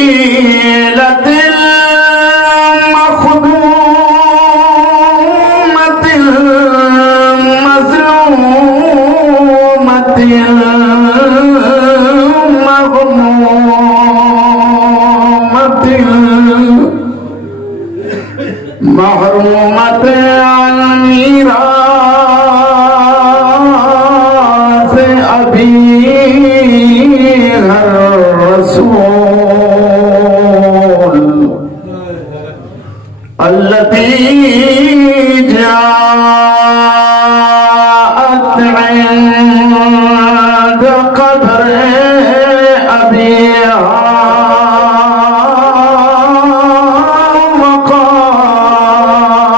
جليلة مخدومة مظلومة مغمومة محرومة عن ميراث أبيها الرسول التي جاءت عند قبر أبيها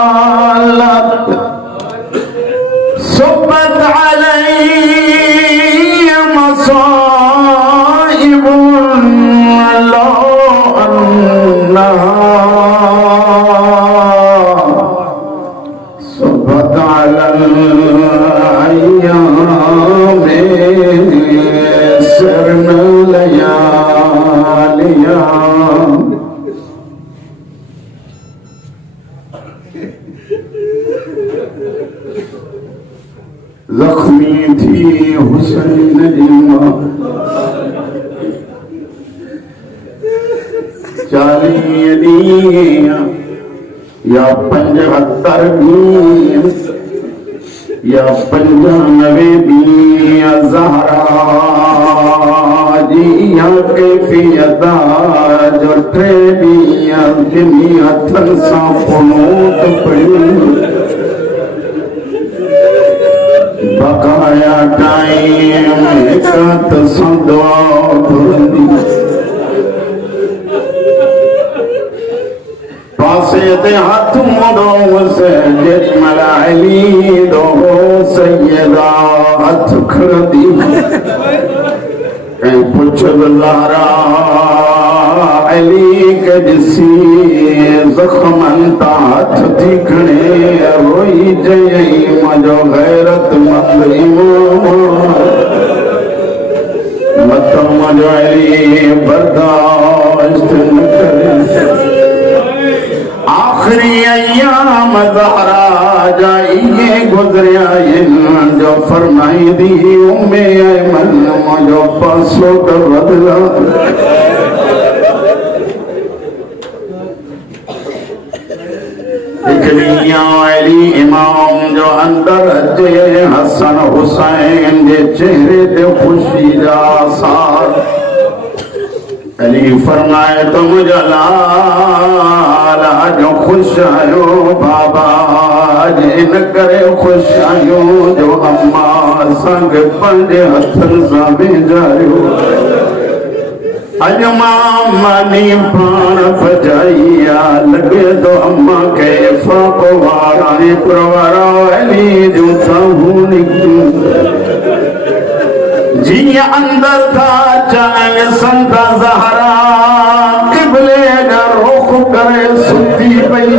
وقالت صبت علي مصائب لو أنها صبت على الأيام سرنا لياليا जख्मी थी हुसैन जिमा 40 दियां या 75 दियां या 95 दियां ज़हरा दियां कैफियता जो 3 दियां जिनी हथन सां पुनूत पड़ी बकाया टाइम एकत संदवा धुरंदी पासे ते हाथ मोड़ो से जजमल अली दो सैयदा हाथ खड़ी कहीं पूछ ज़हरा अली के जिसी ज़ख्मन ता हाथ थी खणे रोई जई मजो गैरत मंद मत मजो अली बर्दाश्त न करे आखिरी अय्याम ज़हरा जाइए गुजरिया जो फरमाई दी उम्मे ऐमन मजो पासो तो बदला अली इमाम जो अंदर अचे हसन हुसैन जे चेहरे ते खुशी जा सार अली फरमाए तो मुझे लाला जो खुश आयो बाबा जिन करे खुश आयो जो अम्मा संग पंजे हथन सां भेजायो अज मानी पान फजाइया लगे तो अम्मा के फाको वारानी प्रवारा अली जो साहू निकलू जी अंदर था चांग संता ज़हरा किबले का रुख करे सुती पई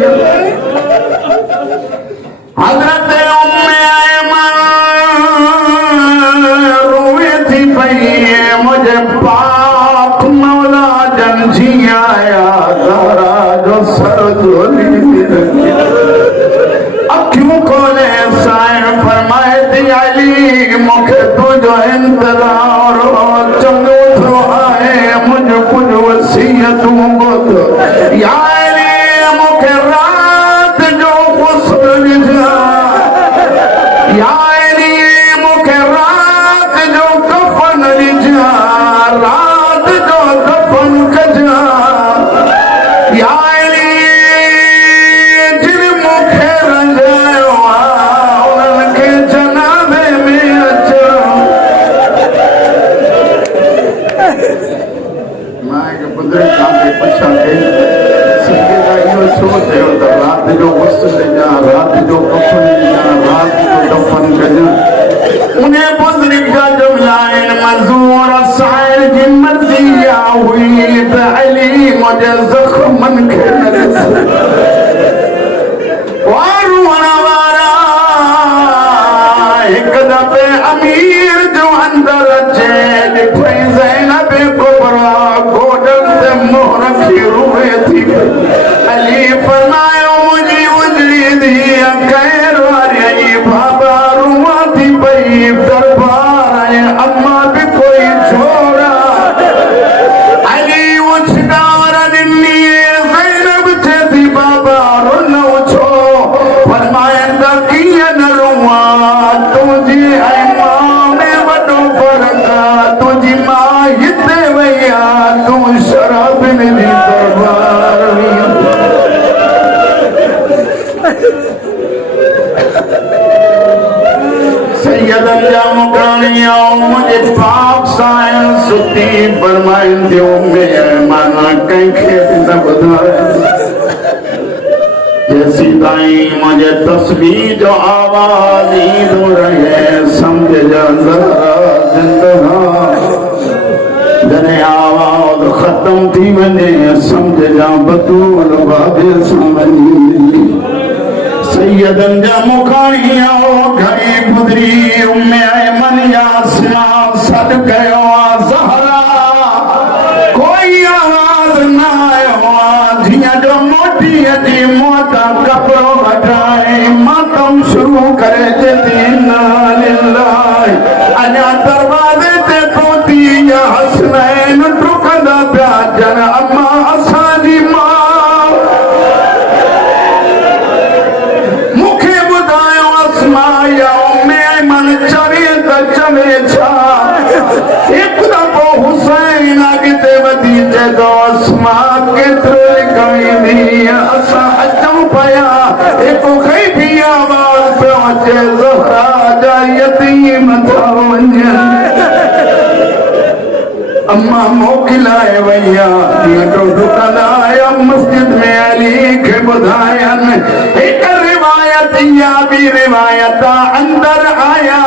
हजरत उम्मे ऐमन रोए थी पई मुझे पाक मौला जंजी आया ज़हरा जो सर झोली अखियों खोले साईं फरमाए थी अली मुखे तुझो इंतज़ार चंगो थो आहे मुझ कुछ वसीयतूं ॿुध या अली मुखे रात जो गुस्ल ॾिजा या अली मुखे रात जो कफन ॾिजा रात जो दफन कजा या अली जिन मुखे रंजायो उन्हनि खे जनाज़े में अचो मां के पुत्र काके पछा के सके का इहो छो थियो त रात जो गुस्ल ॾिजा रात जो कफन ॾिजा रात जो दफन कजा उन्हें बुजुर्ग का जुमला इन मंजूर साइर की मर्जी हुई त अली मुझे ज़ख्मन खे न वारू वारा एक दफ़े अमीर जो मुझे पाक साइन सुती फरमाइन थियो में माना कंखे न बुधाए जैसी ताई मुझे तस्वीर जो आवाज ईंदो रहे समझ जा जरा जिंदगा जने आवाज खत्म थी वने समझ जा बतूल बाबे सामनी सैयदन जा मुखाणिया घड़ी बुधरी उम्मे ऐमन यासना सद कयो ज़हरा कोई आवाज ना आयो जिया जो मोटी अजी मोटा कपड़ो हटाए मातम शुरू करे जदीन लिल्लाह अना दरवाजे ते पहुंची या हसनैन टुकदा प्या जन अम्मा असाजी मां चवे छा एक दफो हुसैन अॻिते वधी चयो अस्मा केतिरो कमी असां अचूं पिया हिकु ख़ैबी आवाज़ पियो अचे ज़हरा जा यतीम था वञनि अम्मा मोकिलाए वैया ॾींहुं डुकंदा आया मस्जिद में अली खे ॿुधायनि हिकु रिवायत या ॿी रिवायत अंदर आया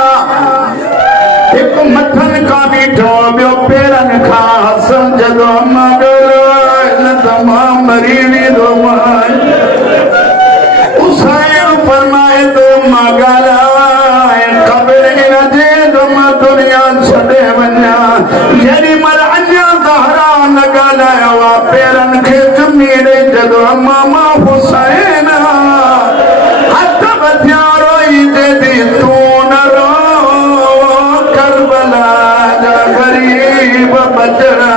एक मथन का बीठो बियो पेरन खा हसन जदो मगर न तमाम मरीवी दो मान हुसैन फरमाए तो मगला कब्र इन जे दम दुनिया छडे वन्या जरी मर अन्या ज़हरा लगला वा पेरन खे चुमी रे जदो मामा हुसैन हथ बधिया रोई दे दी तू न रो करबला जा गरीब बचड़ा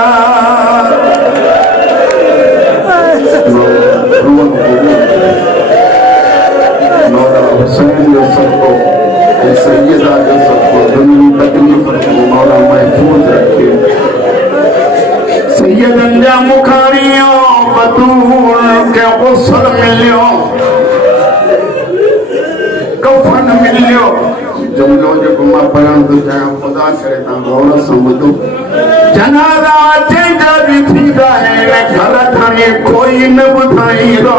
मौला हुसैन जो सबको सैयदा जो सबको दुनिया तकलीफ को मौला महफूज रखे सैयदन जा मुखारियों बतूल के गुस्ल मिलियो कफन मिलियो जुमलो जो मां पढ़ण तो चाहियां खुदा करे तव्हां गौर सां ॿुधो जनाज़ा अचेजा बि थींदा आहिनि घर खणी कोई न ॿुधाईंदो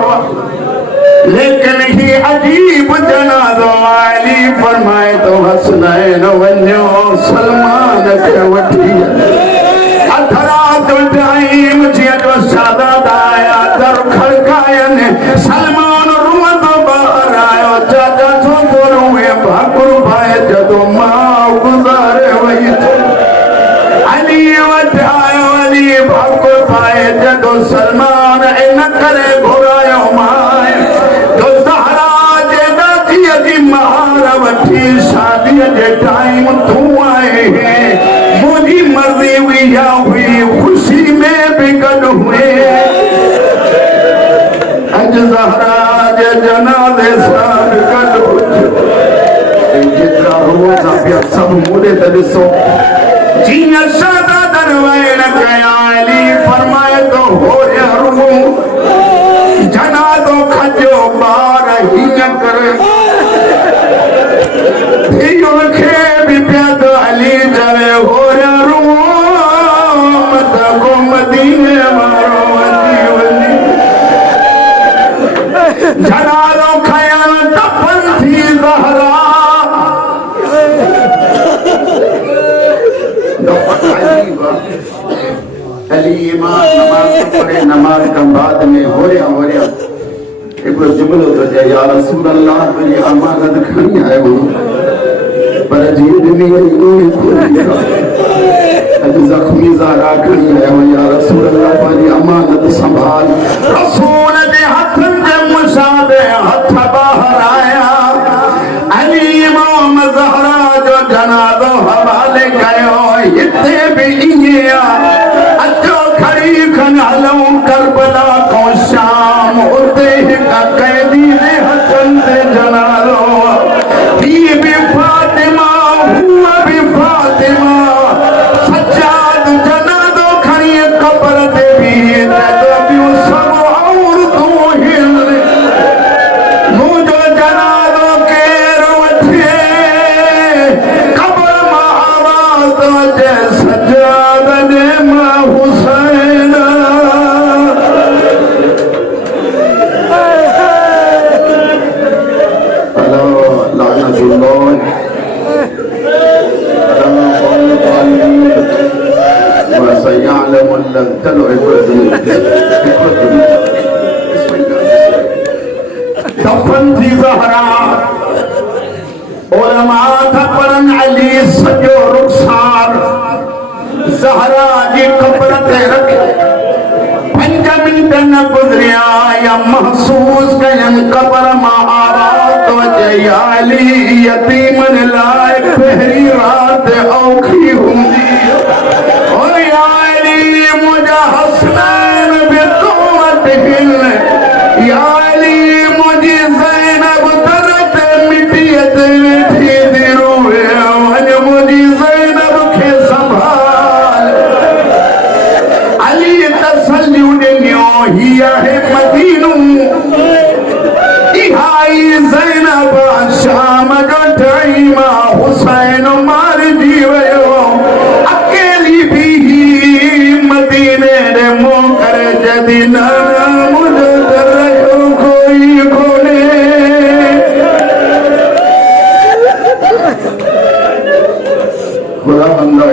लेकिन ही अजीब जनाज़ो अली फरमाए तो हसनैन वञो सलमान खे वठी अथरा तो टाइम जीअं जो सादात आया दर खड़कायनि सलमान रुअंदो ॿाहिरि आयो चाचा छो थो रोए भाकुर भाई जदो मां गुज़ारे वई अली वटि आयो अली भाकुर भाई जदो सलमान इन करे घुरायो माए तो ज़हरा जे दादीअ जी महार वठी शादीअ जे टाइम तूं आए मुंहिंजी मर्ज़ी हुई या हुई खुशी में भी गॾु हुए अॼु ज़हरा जे जनाज़े सां गॾु जेतिरा रोज़ पिया सभु मूंॾे त ॾिसो जीअं शादातनि वैन कया अली फरमाए तो होया रुगो जनाज़ो खजो ॿार हीअं करे धीअ खे बि पिया तो अली चवे होया रुगो मत को मदीने वारो वञी वञी जनाज़ो खयण दफ़न थी ज़हरा अली इमाम नमाज पढ़े नमाज के बाद में होया एक जुमलो तो जे या रसूल अल्लाह तुझी अमानत खणी आयो पर जी दुनिया कोई खोली अज जख्मी ज़हरा खणी आयो या रसूल अल्लाह तुझी अमानत संभाल रसूल दे हथन जे मुसाबे हथ बाहर आया अली इमाम ज़हरा जो जनाज़ो हवाले कयो हिते भी इया अचो खड़ी खन हलूं करबला को शाम उते हिक कैदी ने हसन से जनाज़ो भी फातिमा हुआ भी फातिमा सज्जाद जनाज़ो खड़ी कब्र ते भी तो भी सब और तू हिल मुझो जनाज़ो के रोठे कब्र मा चलो दफन थी ज़हरा उलमा था पढ़न अली सजो रुखसार ज़हरा जी कब्र ते रखे 5 मिनट न गुज़रिया या महसूस कयन कब्र मां आवाज़ तो अचे या अली यतीमन लाइ पहिरीं रात औखी हूंदी ओ या अली मुंहिंजा हसनैन बि तो वटि हिन या अली मुंहिंजी ज़ैनब दर ते मिटीअ ते वेठी थी रोए वञ मुंहिंजी ज़ैनब खे संभाल अली तसल्लियूं ॾिनियो ही आहे मदीनो इहाई ज़ैनब शाम जो टाइम हुसैन मारिजी वियो अकेली बीही मदीने ॾे मुंहुं करे जॾहिं न मुंहिंजो दर जो कोई कोन्हे खुदा बंदा